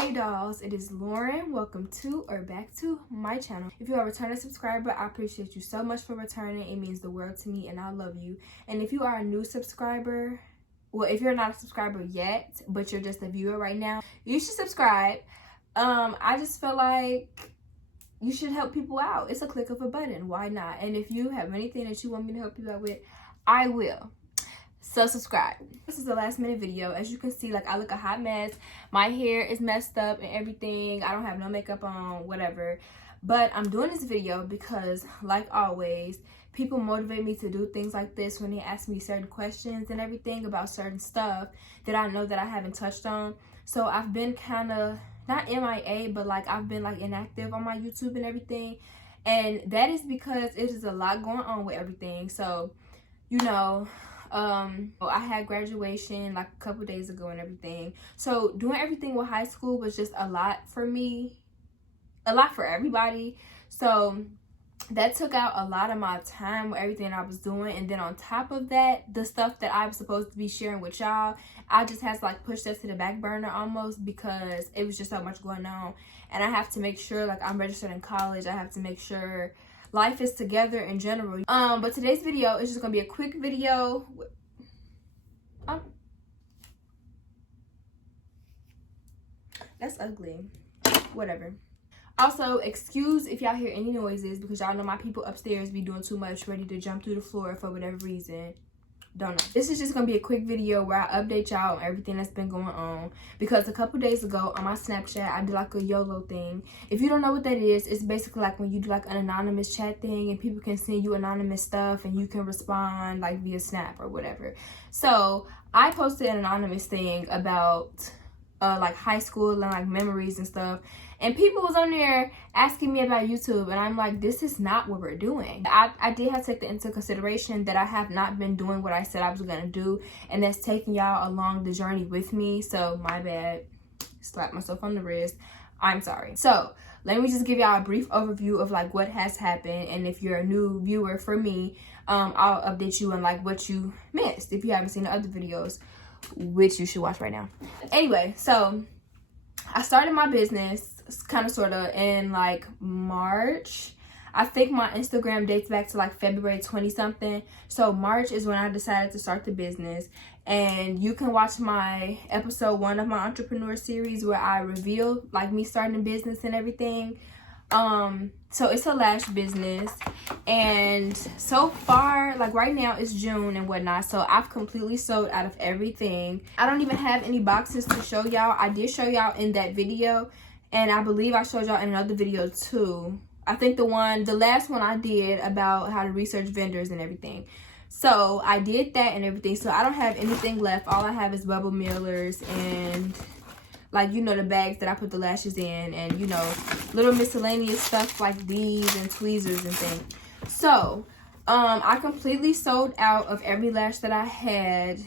Hey dolls, it is Lauren. Welcome to or back to my channel. If you are a returning subscriber, I appreciate you so much for returning. It means the world to me and I love you. And if you are a new subscriber, well, if you're not a subscriber yet, but you're just a viewer right now, you should subscribe. I just feel like you should help people out. It's a click of a button. Why not? And if you have anything that you want me to help you out with, I will. So subscribe. This is a last minute video. As you can see, like, I look a hot mess. My hair is messed up and everything. I don't have no makeup on, whatever. But I'm doing this video because, like always, people motivate me to do things like this when they ask me certain questions and everything about certain stuff that I know that I haven't touched on. So I've been kind of, not MIA, but like I've been like inactive on my YouTube and everything. And that is because it is a lot going on with everything. So, you know, I had graduation like a couple days ago and everything. So doing everything with high school was just a lot for me, a lot for everybody. So that took out a lot of my time with everything I was doing. And then on top of that, the stuff that I was supposed to be sharing with y'all, I just had to like push that to the back burner almost because it was just so much going on. And I have to make sure, like, I'm registered in college. I have to make sure life is together in general. But today's video is just gonna be a quick video. That's ugly. Whatever. Also, excuse if y'all hear any noises because y'all know my people upstairs be doing too much, ready to jump through the floor for whatever reason. Don't know. This is just gonna be a quick video where I update y'all on everything that's been going on, because a couple days ago on my Snapchat I did like a YOLO thing. If you don't know what that is, it's basically like when you do like an anonymous chat thing and people can send you anonymous stuff and you can respond like via Snap or whatever. So I posted an anonymous thing about like high school and like memories and stuff, and people was on there asking me about YouTube, and I'm like, this is not what we're doing. I did have to take that into consideration, that I have not been doing what I said I was gonna do, and that's taking y'all along the journey with me. So my bad. Slap myself on the wrist. I'm sorry. So let me just give y'all a brief overview of like what has happened, and if you're a new viewer for me, I'll update you on like what you missed if you haven't seen the other videos, which you should watch right now. Anyway, so I started my business kind of sort of in like March. I think my Instagram dates back to like February 20 something. So March is when I decided to start the business, and you can watch my episode 1 of my entrepreneur series where I reveal like me starting a business and everything. So it's a lash business, and so far, like right now it's June and whatnot, so I've completely sold out of everything. I don't even have any boxes to show y'all. I did show y'all in that video, and I believe I showed y'all in another video too. I think the last one I did about how to research vendors and everything. So I did that and everything, so I don't have anything left. All I have is bubble mailers and, like, you know, the bags that I put the lashes in, and, you know, little miscellaneous stuff like these and tweezers and things. So I completely sold out of every lash that I had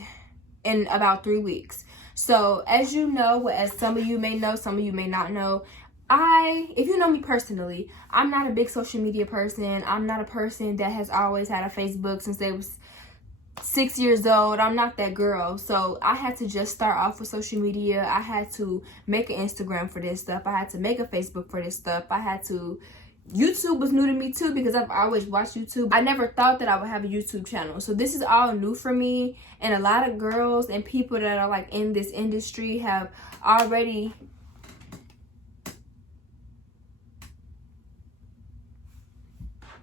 in about 3 weeks. So as you know, as some of you may know, some of you may not know, if you know me personally, I'm not a big social media person. I'm not a person that has always had a Facebook since they was 6 years old. I'm not that girl. So I had to just start off with social media. I had to make an Instagram for this stuff. I had to make a Facebook for this stuff. YouTube was new to me too, because I've always watched YouTube. I never thought that I would have a YouTube channel. So this is all new for me, and a lot of girls and people that are like in this industry have already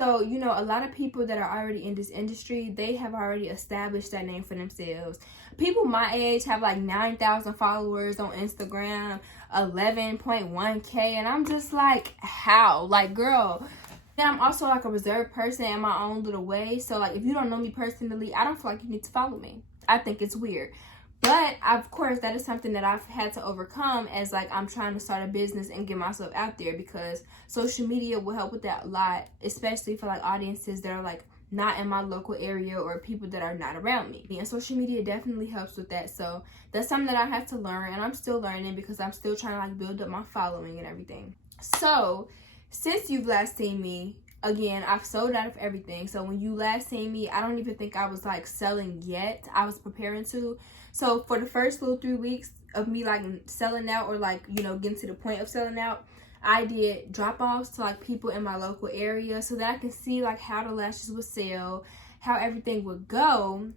So, you know, a lot of people that are already in this industry, they have already established that name for themselves. People my age have like 9,000 followers on Instagram, 11.1K, and I'm just like, how? Like, girl. And I'm also like a reserved person in my own little way. So, like, if you don't know me personally, I don't feel like you need to follow me. I think it's weird. But of course, that is something that I've had to overcome as like I'm trying to start a business and get myself out there, because social media will help with that a lot, especially for like audiences that are like not in my local area or people that are not around me. And social media definitely helps with that. So that's something that I have to learn, and I'm still learning because I'm still trying to like build up my following and everything. So since you've last seen me, again, I've sold out of everything. So when you last seen me, I don't even think I was like selling yet. I was preparing to. So for the first little 3 weeks of me like selling out, or like, you know, getting to the point of selling out, I did drop-offs to like people in my local area so that I can see like how the lashes would sell, how everything would go.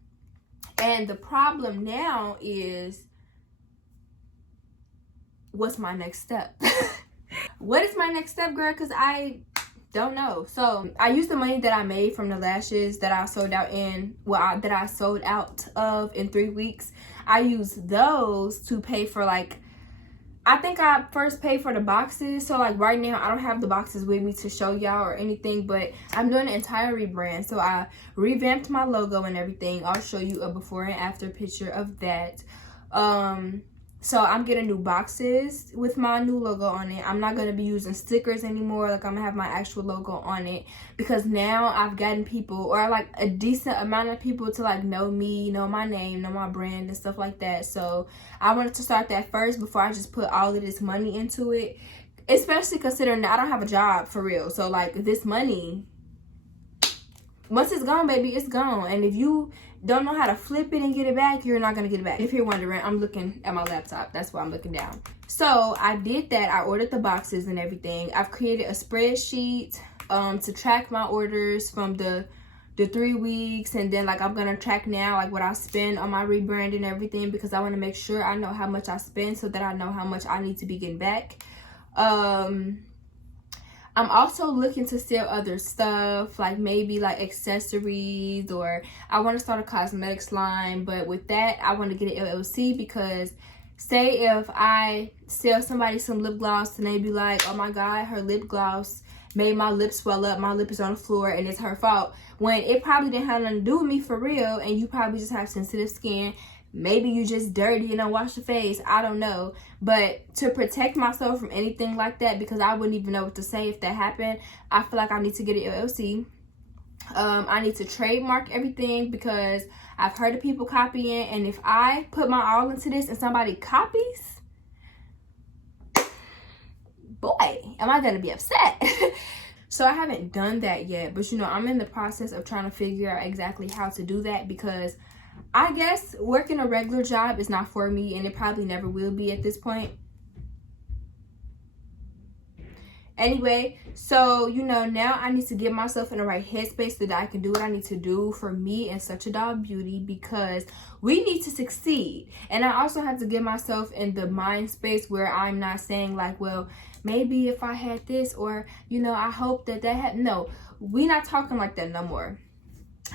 And the problem now is, what's my next step? What is my next step, girl? Because I don't know. So I used the money that I made from the lashes that I sold out in, that I sold out of in 3 weeks. I used those to pay for, like, I think I first paid for the boxes. So like right now I don't have the boxes with me to show y'all or anything, but I'm doing an entire rebrand. So I revamped my logo and everything. I'll show you a before and after picture of that. So I'm getting new boxes with my new logo on it. I'm not going to be using stickers anymore. Like, I'm going to have my actual logo on it, because now I've gotten people, or like a decent amount of people, to like know me, know my name, know my brand and stuff like that. So I wanted to start that first before I just put all of this money into it, especially considering that I don't have a job for real. So like, this money, once it's gone, baby, it's gone. And if you don't know how to flip it and get it back, you're not gonna get it back. If you're wondering, I'm looking at my laptop. That's why I'm looking down. So I did that. I ordered the boxes and everything. I've created a spreadsheet to track my orders from the 3 weeks, and then like I'm gonna track now like what I spend on my rebrand and everything, because I want to make sure I know how much I spend so that I know how much I need to be getting back. I'm also looking to sell other stuff, like maybe like accessories, or I want to start a cosmetics line. But with that, I want to get an LLC, because say if I sell somebody some lip gloss and they be like, oh my God, her lip gloss made my lips swell up, my lip is on the floor, and it's her fault, when it probably didn't have nothing to do with me for real, and you probably just have sensitive skin. Maybe you just dirty and don't wash your face. I don't know. But to protect myself from anything like that, because I wouldn't even know what to say if that happened, I feel like I need to get an LLC. I need to trademark everything, because I've heard of people copying. And if I put my all into this and somebody copies, boy, am I going to be upset. So I haven't done that yet. But, you know, I'm in the process of trying to figure out exactly how to do that, because I guess working a regular job is not for me, and it probably never will be at this point. Anyway, so, you know, now I need to get myself in the right headspace so that I can do what I need to do for me and Such a Doll Beauty, because we need to succeed. And I also have to get myself in the mind space where I'm not saying like, well, maybe if I had this, or, you know, I hope that had. No, we're not talking like that no more.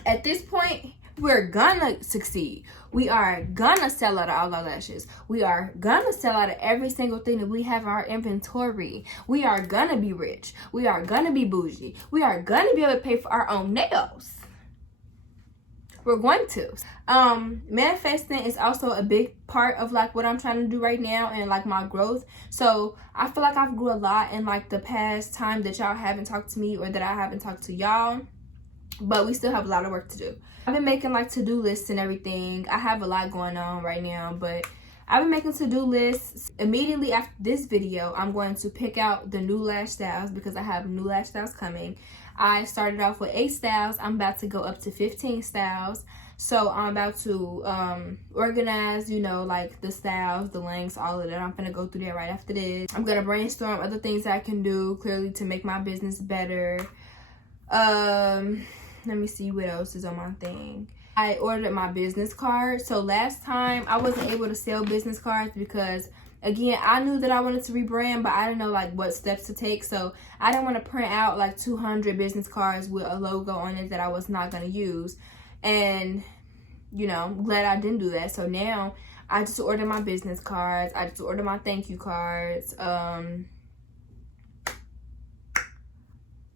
At this point, we're gonna succeed. We are gonna sell out of all our lashes. We are gonna sell out of every single thing that we have in our inventory. We are gonna be rich. We are gonna be bougie. We are gonna be able to pay for our own nails. We're going to. Manifesting is also a big part of like what I'm trying to do right now, and like my growth. So I feel like I've grew a lot in like the past time that y'all haven't talked to me, or that I haven't talked to y'all. But we still have a lot of work to do. I've been making like to-do lists and everything. I have a lot going on right now, but I've been making to-do lists. Immediately after this video, I'm going to pick out the new lash styles, because I have new lash styles coming. I started off with 8 styles. I'm about to go up to 15 styles. So I'm about to organize, you know, like the styles, the lengths, all of that. I'm gonna go through that right after this. I'm gonna brainstorm other things that I can do, clearly, to make my business better. Let me see what else is on my thing. I ordered my business card. So last time I wasn't able to sell business cards, because again, I knew that I wanted to rebrand, but I didn't know like what steps to take. So I didn't want to print out like 200 business cards with a logo on it that I was not going to use. And, you know, I'm glad I didn't do that. So now I just ordered my business cards. I just ordered my thank you cards.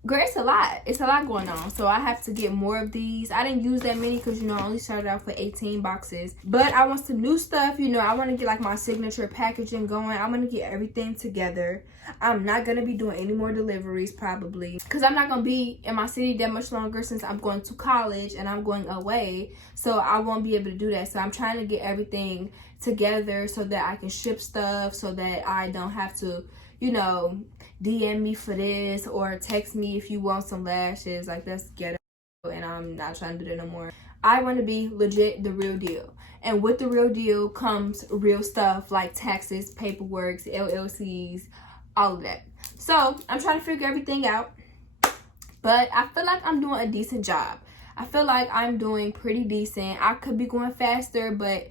Girl, it's a lot. It's a lot going on. So I have to get more of these. I didn't use that many because, you know, I only started out with 18 boxes. But I want some new stuff. You know, I want to get like my signature packaging going. I want to get everything together. I'm not going to be doing any more deliveries probably, because I'm not going to be in my city that much longer, since I'm going to college and I'm going away. So I won't be able to do that. So I'm trying to get everything together so that I can ship stuff, so that I don't have to, you know, DM me for this, or text me if you want some lashes. Like, that's ghetto, and I'm not trying to do that no more. I want to be legit, the real deal. And with the real deal comes real stuff like taxes, paperwork, LLCs, all of that. So I'm trying to figure everything out, but I feel like I'm doing a decent job. I feel like I'm doing pretty decent. I could be going faster, but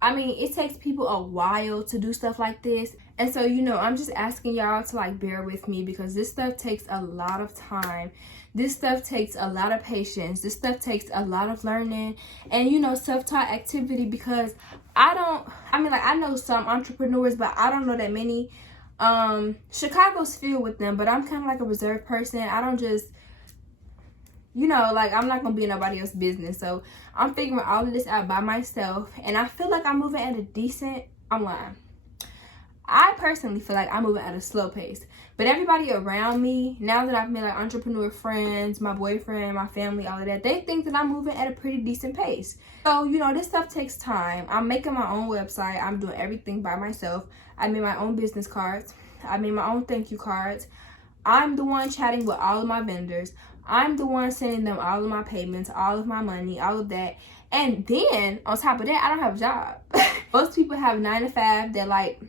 I mean, it takes people a while to do stuff like this. And so, you know, I'm just asking y'all to like bear with me, because this stuff takes a lot of time. This stuff takes a lot of patience. This stuff takes a lot of learning and, you know, self-taught activity, because I know some entrepreneurs, but I don't know that many. Chicago's filled with them, but I'm kind of like a reserved person. I don't just, you know, like, I'm not gonna be in nobody else's business. So I'm figuring all of this out by myself, and I feel like I'm moving at a decent, I'm lying, I personally feel like I'm moving at a slow pace. But everybody around me, now that I've made like entrepreneur friends, my boyfriend, my family, all of that, they think that I'm moving at a pretty decent pace. So, you know, this stuff takes time. I'm making my own website. I'm doing everything by myself. I made my own business cards. I made my own thank you cards. I'm the one chatting with all of my vendors. I'm the one sending them all of my payments, all of my money, all of that. And then on top of that, I don't have a job. Most people have 9 to 5 that like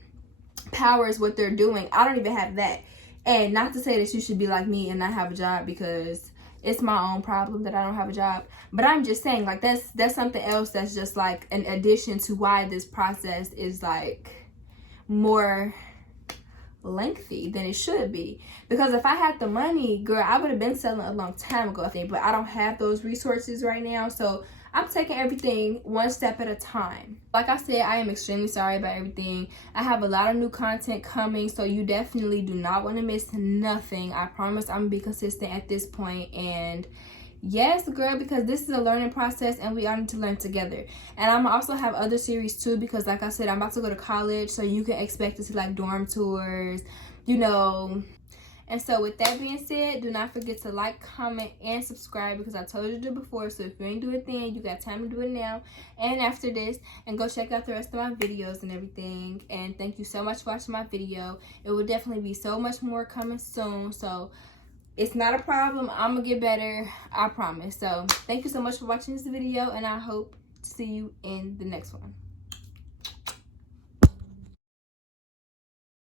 powers what they're doing. I don't even have that. And not to say that you should be like me and not have a job, because it's my own problem that I don't have a job. But I'm just saying, like, that's something else that's just like an addition to why this process is like more lengthy than it should be. Because if I had the money, girl, I would have been selling a long time ago, I think. But I don't have those resources right now, so I'm taking everything one step at a time. Like I said, I am extremely sorry about everything. I have a lot of new content coming, so you definitely do not want to miss nothing. I promise I'm gonna be consistent at this point. And yes, girl, because this is a learning process and we all need to learn together. And I'm also have other series too, because like I said, I'm about to go to college, so you can expect to see like dorm tours, you know. And so with that being said, do not forget to like, comment, and subscribe, because I told you to do before. So if you ain't do it then, you got time to do it now and after this. And go check out the rest of my videos and everything. And thank you so much for watching my video. It will definitely be so much more coming soon. So it's not a problem. I'm going to get better. I promise. So thank you so much for watching this video, and I hope to see you in the next one.